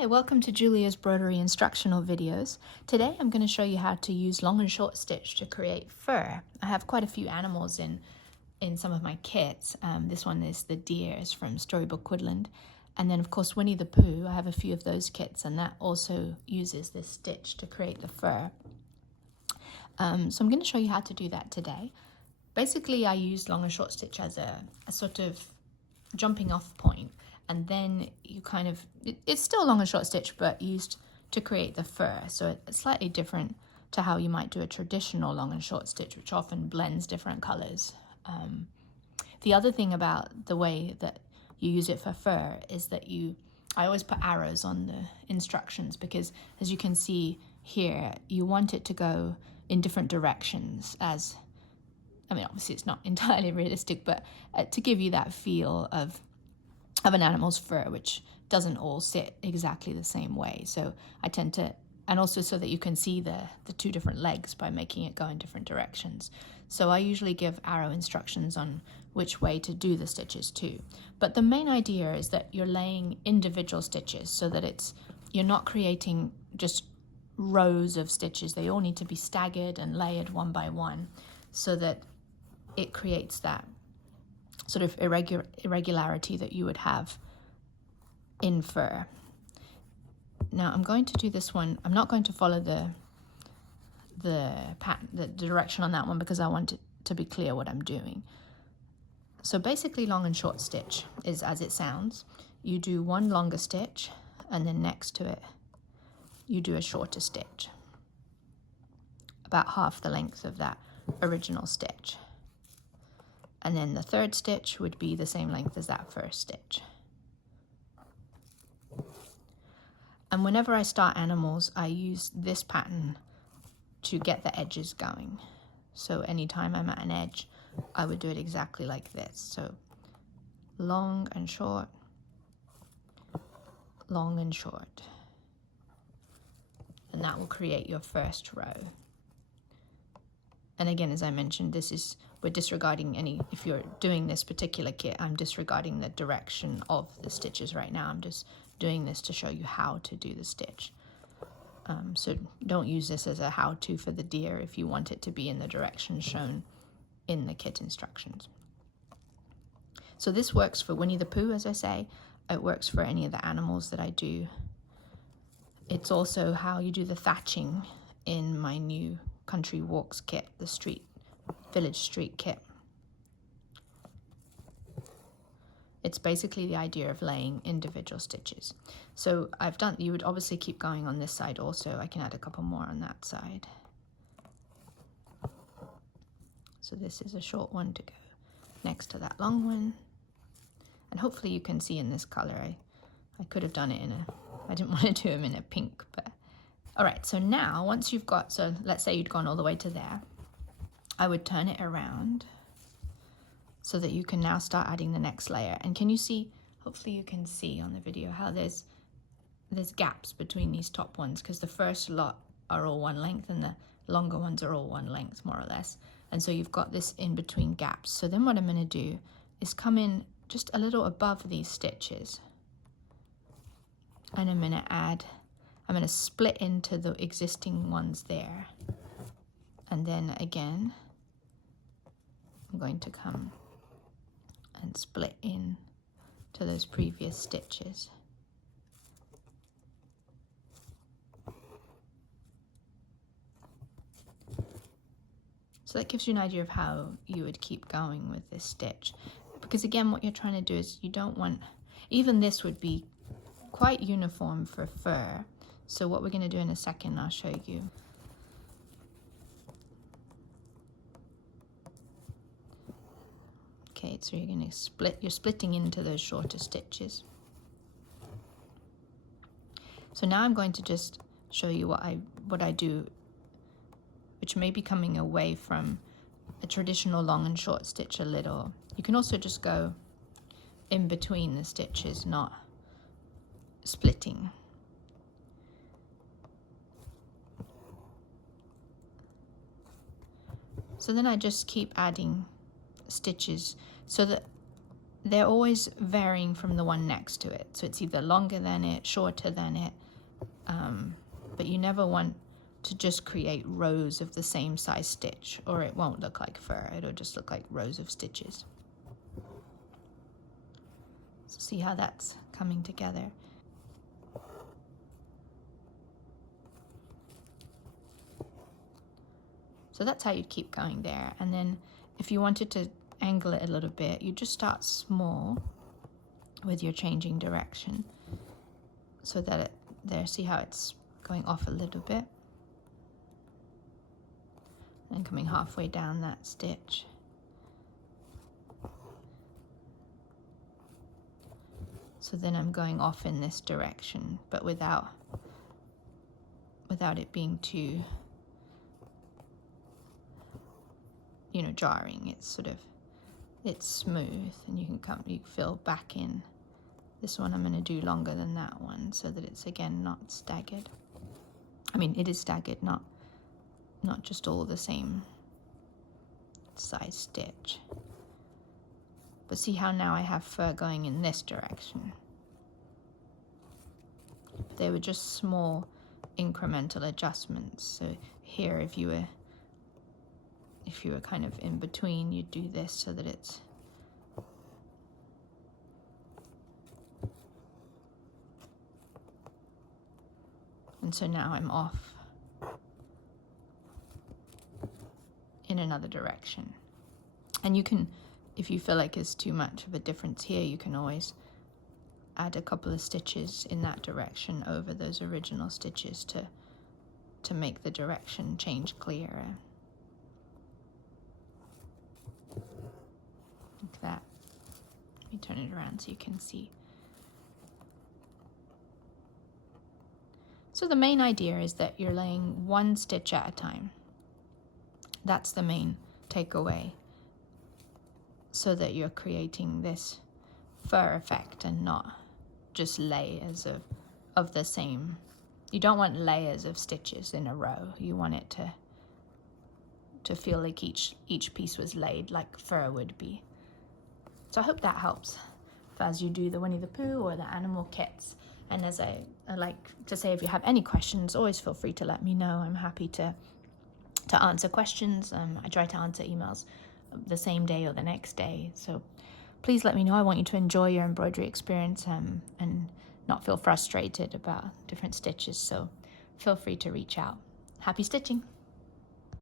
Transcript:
Hi, welcome to Julia's Broderie instructional videos. Today I'm going to show you how to use long and short stitch to create fur. I have quite a few animals in some of my kits. This one is the deers from Storybook Woodland. And then of course Winnie the Pooh, I have a few of those kits, and that also uses this stitch to create the fur. So I'm going to show you how to do that today. Basically I use long and short stitch as a sort of jumping off point. And then you kind of, it's still long and short stitch, but used to create the fur. So it's slightly different to how you might do a traditional long and short stitch, which often blends different colors. The other thing about the way that you use it for fur is that I always put arrows on the instructions, because as you can see here, you want it to go in different directions obviously it's not entirely realistic, but to give you that feel of an animal's fur, which doesn't all sit exactly the same way. So I tend to, and also so that you can see the two different legs by making it go in different directions. So I usually give arrow instructions on which way to do the stitches too. But the main idea is that you're laying individual stitches so that you're not creating just rows of stitches. They all need to be staggered and layered one by one so that it creates that sort of irregularity that you would have in fur. Now I'm going to do this one. I'm not going to follow the direction on that one because I want it to be clear what I'm doing. So basically long and short stitch is as it sounds. You do one longer stitch and then next to it you do a shorter stitch, about half the length of that original stitch. And then the third stitch would be the same length as that first stitch. And whenever I start animals, I use this pattern to get the edges going. So anytime I'm at an edge, I would do it exactly like this. So long and short, long and short. And that will create your first row. And again, as I mentioned, we're disregarding if you're doing this particular kit, I'm disregarding the direction of the stitches right now. I'm just doing this to show you how to do the stitch. So don't use this as a how-to for the deer if you want it to be in the direction shown in the kit instructions. So this works for Winnie the Pooh, as I say. It works for any of the animals that I do. It's also how you do the thatching in my new Country Walks kit, the Village Street kit. It's basically the idea of laying individual stitches. So you would obviously keep going on this side also. I can add a couple more on that side. So this is a short one to go next to that long one. And hopefully you can see in this color, I could have done it I didn't want to do them in a pink, but all right, so now once you've got, so let's say you'd gone all the way to there, I would turn it around so that you can now start adding the next layer. And can you see, hopefully you can see on the video how there's gaps between these top ones, because the first lot are all one length and the longer ones are all one length, more or less. And so you've got this in between gaps. So then what I'm going to do is come in just a little above these stitches. And I'm going to split into the existing ones there. And then again, I'm going to come and split in to those previous stitches. So that gives you an idea of how you would keep going with this stitch. Because again, what you're trying to do is you don't want, even this would be quite uniform for fur. So what we're going to do in a second, I'll show you. Okay, so you're going to you're splitting into those shorter stitches. So now I'm going to just show you what I do, which may be coming away from a traditional long and short stitch a little. You can also just go in between the stitches, not splitting. So then I just keep adding stitches so that they're always varying from the one next to it. So it's either longer than it, shorter than it, but you never want to just create rows of the same size stitch, or it won't look like fur. It'll just look like rows of stitches. So see how that's coming together. So that's how you'd keep going there. And then if you wanted to angle it a little bit, you just start small with your changing direction, so that it, there, see how it's going off a little bit, and coming halfway down that stitch. So then I'm going off in this direction, but without it being too, you know, jarring. It's sort of, it's smooth, and you can fill back in. This one I'm going to do longer than that one, so that it's again not staggered. I mean, it is staggered, not just all the same size stitch. But see how now I have fur going in this direction. They were just small incremental adjustments. So here, if you were kind of in between, you'd do this so that it's and so now I'm off in another direction. And you can, if you feel like there's too much of a difference here, you can always add a couple of stitches in that direction over those original stitches to make the direction change clearer. Like that. Let me turn it around so you can see. So the main idea is that you're laying one stitch at a time. That's the main takeaway, so that you're creating this fur effect and not just layers of the same. You don't want layers of stitches in a row. You want it to feel like each piece was laid like fur would be. So I hope that helps as you do the Winnie the Pooh or the animal kits. And as I like to say, if you have any questions, always feel free to let me know. I'm happy to answer questions. I try to answer emails the same day or the next day. So please let me know. I want you to enjoy your embroidery experience and not feel frustrated about different stitches. So feel free to reach out. Happy stitching!